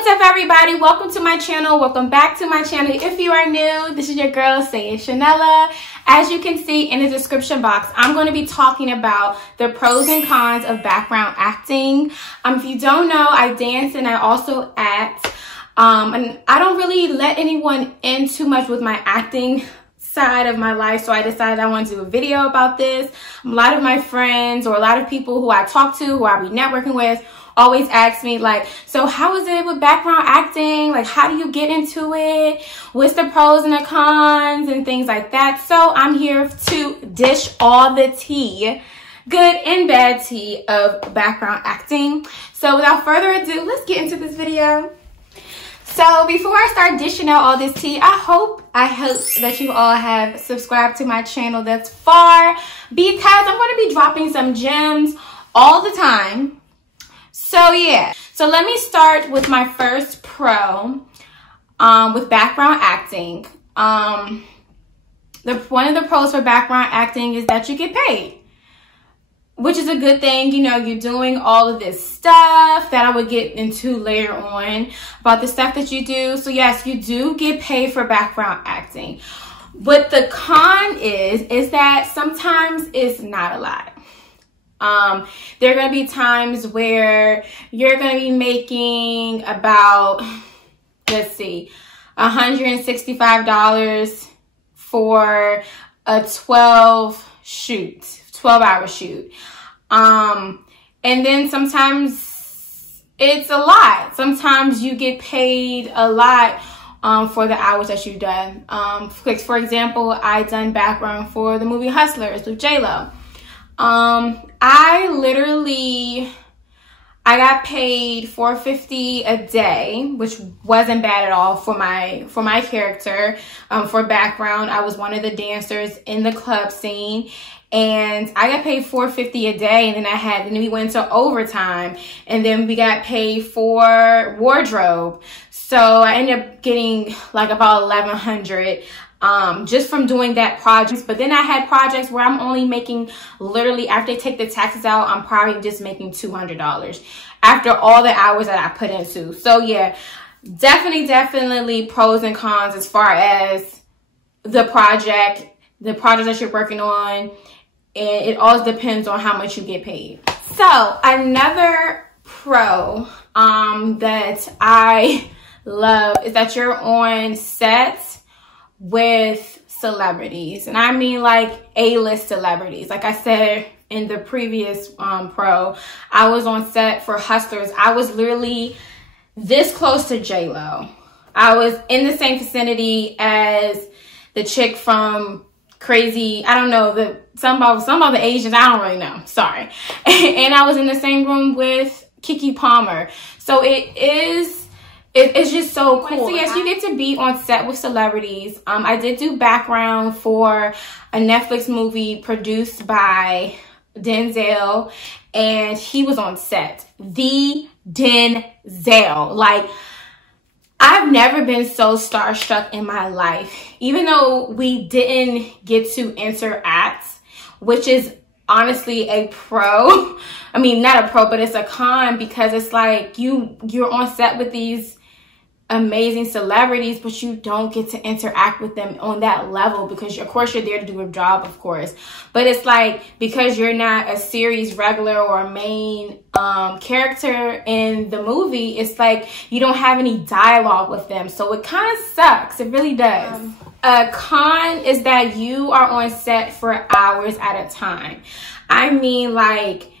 What's up, everybody? Welcome to my channel. Welcome back to my channel. If you are new, this is your girl, Say It Shanella. As you can see in the description box, I'm going to be talking about the pros and cons of background acting. If you don't know, I dance and I also act. And I don't really let anyone in too much with my acting side of my life, so I decided I want to do a video about this. A lot of my friends or a lot of people who I talk to, who I be networking with, always ask me like, so how is it with background acting? Like, how do you get into it? What's the pros and the cons and things like that? So I'm here to dish all the tea, good and bad tea, of background acting. So without further ado, let's get into this video. So before I start dishing out all this tea, I hope that you all have subscribed to my channel thus far, because I'm going to be dropping some gems all the time. So yeah, so let me start with my first pro with background acting. One of the pros for background acting is that you get paid, which is a good thing. You know, you're doing all of this stuff that I would get into later on about the stuff that you do. So yes, you do get paid for background acting. But the con is that sometimes it's not a lot. There are going to be times where you're going to be making about, let's see, $165 for a 12-hour shoot. And then sometimes it's a lot. Sometimes you get paid a lot for the hours that you've done. For example, I done background for the movie Hustlers with J-Lo. I got paid $450 a day, which wasn't bad at all for my character. For background, I was one of the dancers in the club scene, and I got paid $450 a day. And then we went to overtime, and then we got paid for wardrobe. So I ended up getting like about $1,100. Just from doing that project. But then I had projects where I'm only making, literally after they take the taxes out, I'm probably just making $200 after all the hours that I put into. So yeah, definitely pros and cons as far as the project that you're working on, and it all depends on how much you get paid. So another pro that I love is that you're on set with celebrities, and I mean like A-list celebrities. Like I said in the previous pro, I was on set for Hustlers. I was literally this close to J-Lo. I was in the same vicinity as the chick from Crazy, I don't know, some of the Asians, I don't really know, sorry. And I was in the same room with Keke Palmer. So it's just so cool. So yes, you get to be on set with celebrities. I did do background for a Netflix movie produced by Denzel, and he was on set. The Denzel. Like, I've never been so starstruck in my life. Even though we didn't get to interact, which is honestly a pro. I mean, not a pro, but it's a con, because it's like you're on set with these amazing celebrities, but you don't get to interact with them on that level, because of course you're there to do a job, of course, but it's like, because you're not a series regular or a main character in the movie, it's like you don't have any dialogue with them, so it kind of sucks. It really does. A con is that you are on set for hours at a time. I mean like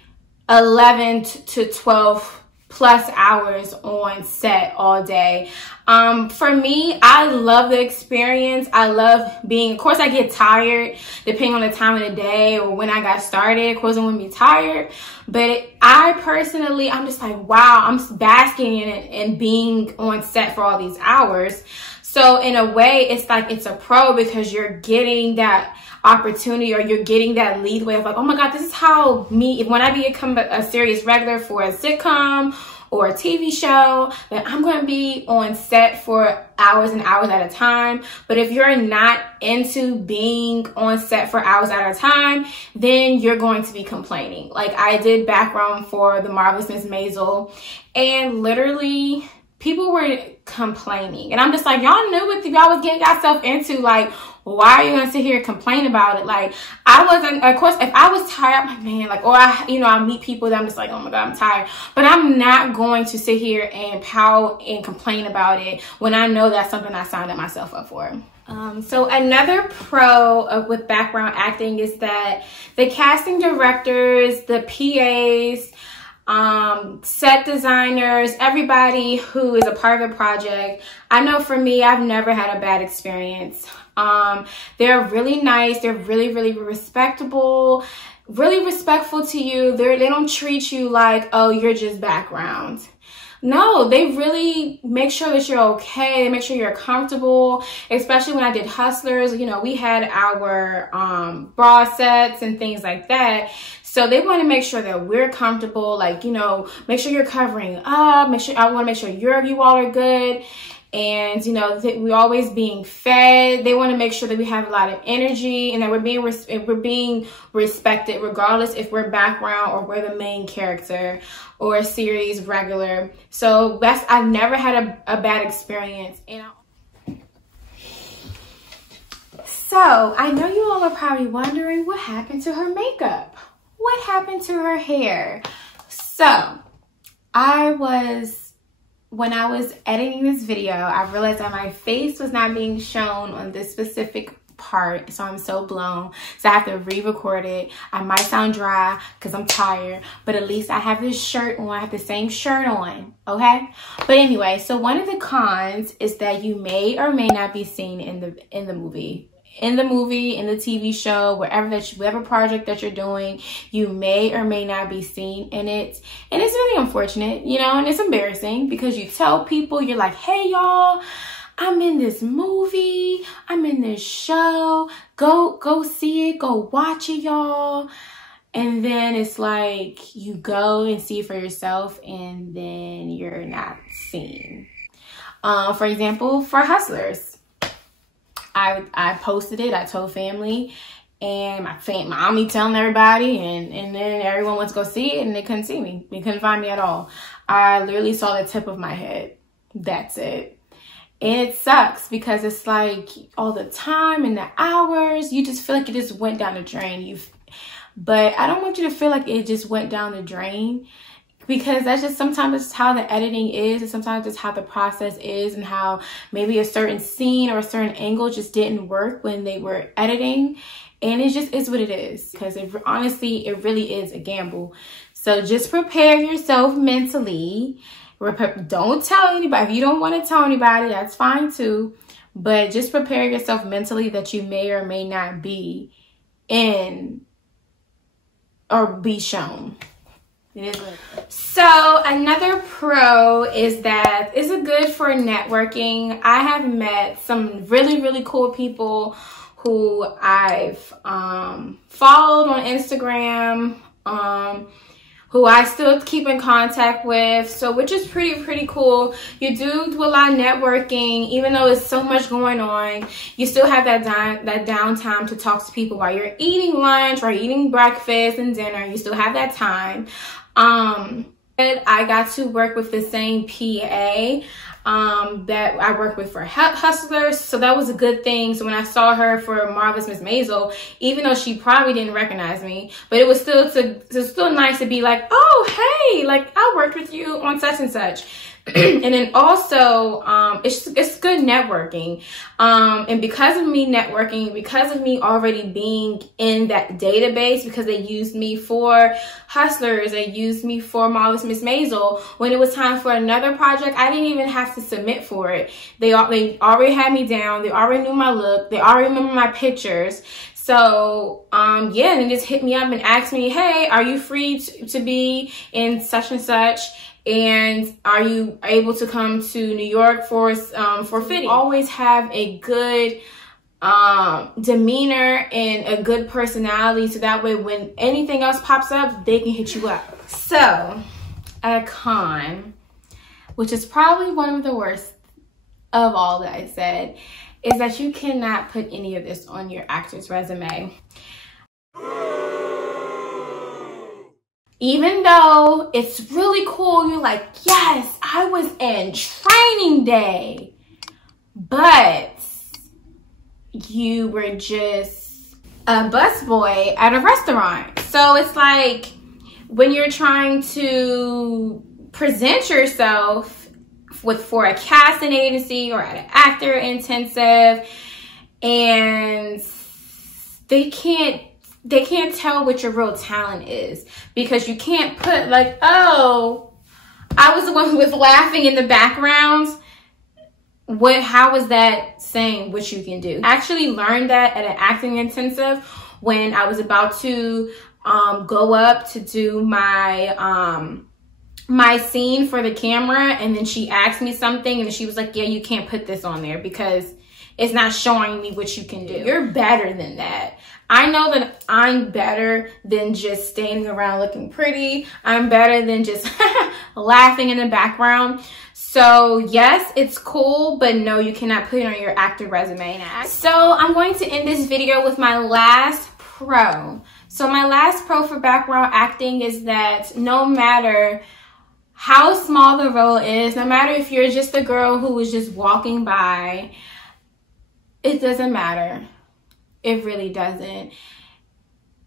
11 to 12 plus hours on set all day. For me, I love the experience. I love being, of course I get tired depending on the time of the day or when I got started. Of course I'm gonna be tired, but I personally, I'm just like, wow, I'm basking in it and being on set for all these hours. So in a way, it's like it's a pro, because you're getting that opportunity, or you're getting that leadway of like, oh my God, this is how when I become a series regular for a sitcom or a TV show, that I'm going to be on set for hours and hours at a time. But if you're not into being on set for hours at a time, then you're going to be complaining. Like, I did background for The Marvelous Miss Maisel, and literally people were complaining. And I'm just like, y'all knew what y'all was getting yourself into. Like, why are you gonna sit here and complain about it? Like, I wasn't, of course, if I was tired, I'm like, man, like, or I meet people that I'm just like, oh my God, I'm tired. But I'm not going to sit here and pout and complain about it when I know that's something I signed myself up for. So another pro with background acting is that the casting directors, the PAs, set designers, everybody who is a part of the project, I know for me, I've never had a bad experience. They're really nice. They're really, really respectable, really respectful to you. They don't treat you like, oh, you're just background. No, they really make sure that you're okay. They make sure you're comfortable, especially when I did Hustlers. You know, we had our bra sets and things like that. So they want to make sure that we're comfortable, like, you know, make sure you're covering up, I want to make sure you all are good. And, you know, we're always being fed. They want to make sure that we have a lot of energy and that we're being respected, regardless if we're background or we're the main character or a series regular. So I've never had a bad experience. So I know you all are probably wondering what happened to her makeup. What happened to her hair? So when I was editing this video, I realized that my face was not being shown on this specific part, so I'm so blown. So I have to re-record it. I might sound dry because I'm tired, but at least I have this shirt on. I have the same shirt on, okay? But anyway, so one of the cons is that you may or may not be seen in the movie. In the TV show, whatever project that you're doing, you may or may not be seen in it. And it's really unfortunate, you know, and it's embarrassing because you tell people, you're like, hey, y'all, I'm in this movie, I'm in this show, go see it, go watch it, y'all. And then it's like you go and see it for yourself and then you're not seen. For example, for Hustlers. I posted it, I told family, and my mommy telling everybody, and then everyone went to go see it and they couldn't see me. They couldn't find me at all. I literally saw the tip of my head. That's it. And it sucks because it's like all the time and the hours, you just feel like it just went down the drain. But I don't want you to feel like it just went down the drain. Because that's just sometimes it's how the editing is, and sometimes it's how the process is, and how maybe a certain scene or a certain angle just didn't work when they were editing. And it just is what it is. Because honestly, it really is a gamble. So just prepare yourself mentally. Don't tell anybody. If you don't want to tell anybody, that's fine too. But just prepare yourself mentally that you may or may not be in or be shown. So another pro is that it's good for networking. I have met some really, really cool people who I've followed on Instagram, who I still keep in contact with, so which is pretty cool. You do a lot of networking, even though there's so much going on. You still have that downtime to talk to people while you're eating lunch or eating breakfast and dinner. You still have that time. I got to work with the same PA that I worked with for Hustlers, so that was a good thing. So when I saw her for Marvelous Miss Maisel, even though she probably didn't recognize me, but it was still nice to be like, oh, hey, like I worked with you on such and such. And then also, it's good networking. And because of me networking, because of me already being in that database, because they used me for Hustlers, they used me for Marvelous Miss Maisel, when it was time for another project, I didn't even have to submit for it. They already had me down. They already knew my look. They already remember my pictures. So, yeah, and they just hit me up and asked me, hey, are you free to be in such and such? And are you able to come to New York for fitting? Always have a good demeanor and a good personality, so that way when anything else pops up, they can hit you up. So, a con, which is probably one of the worst of all that I said, is that you cannot put any of this on your actor's resume. Even though it's really cool, you're like, yes, I was in training day, but you were just a busboy at a restaurant. So it's like when you're trying to present yourself for a casting agency or at an actor intensive, and they can't tell what your real talent is, because you can't put like, oh, I was the one who was laughing in the background. How is that saying what you can do? I actually learned that at an acting intensive when I was about to go up to do my my scene for the camera, and then she asked me something and she was like, yeah, you can't put this on there because it's not showing me what you can do. You're better than that. I know that I'm better than just standing around looking pretty. I'm better than just laughing in the background. So yes, it's cool, but no, you cannot put it on your actor resume. So I'm going to end this video with my last pro. So my last pro for background acting is that no matter how small the role is, no matter if you're just a girl who was just walking by, it doesn't matter. It really doesn't.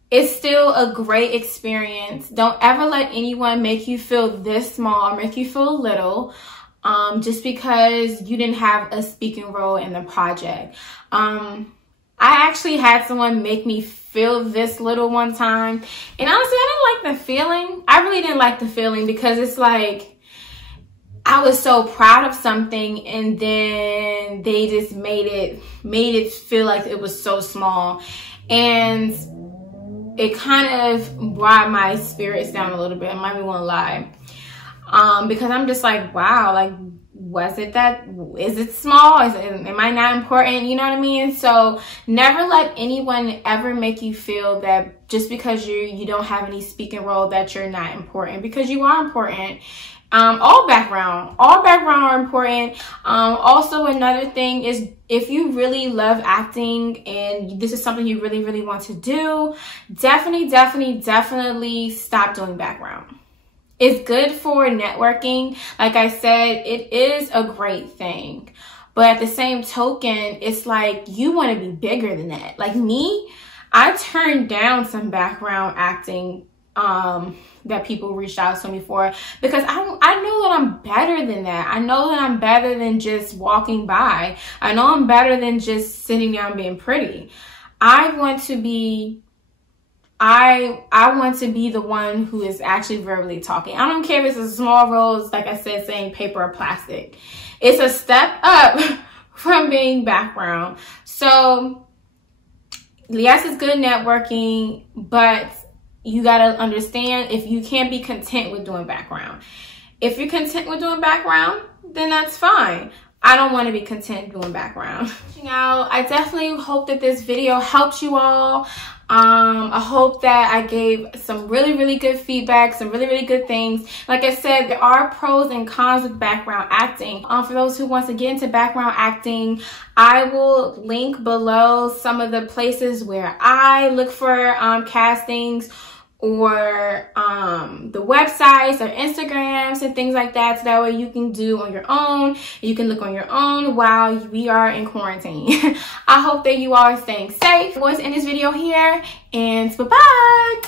It's still a great experience. Don't ever let anyone make you feel this small or make you feel little just because you didn't have a speaking role in the project. I actually had someone make me feel this little one time, and honestly, I didn't like the feeling. I really didn't like the feeling because it's like I was so proud of something, and then they just made it feel like it was so small, and it kind of brought my spirits down a little bit. I'm not even gonna lie, because I'm just like, wow, like, is it small? Am I not important? You know what I mean? So never let anyone ever make you feel that just because you don't have any speaking role that you're not important, because you are important. All background are important. Also, another thing is, if you really love acting and this is something you really, really want to do, definitely stop doing background. It's good for networking. Like I said, it is a great thing. But at the same token, it's like you want to be bigger than that. Like me, I turned down some background acting that people reached out to me for, because I know that I'm better than that. I know that I'm better than just walking by. I know I'm better than just sitting down being pretty. I want to be the one who is actually verbally talking. I don't care if it's a small role, like I said, saying paper or plastic. It's a step up from being background. So yes, it's good networking, but you gotta understand, if you can't be content with doing background. If you're content with doing background, then that's fine. I don't want to be content doing background. I definitely hope that this video helped you all. I hope that I gave some really, really good feedback, some really, really good things. Like I said, there are pros and cons with background acting. For those who want to get into background acting, I will link below some of the places where I look for castings, or the websites or Instagrams and things like that, so that way you can do on your own. You can look on your own while we are in quarantine. I hope that you all are staying safe. I'm going to end this video here, and bye-bye.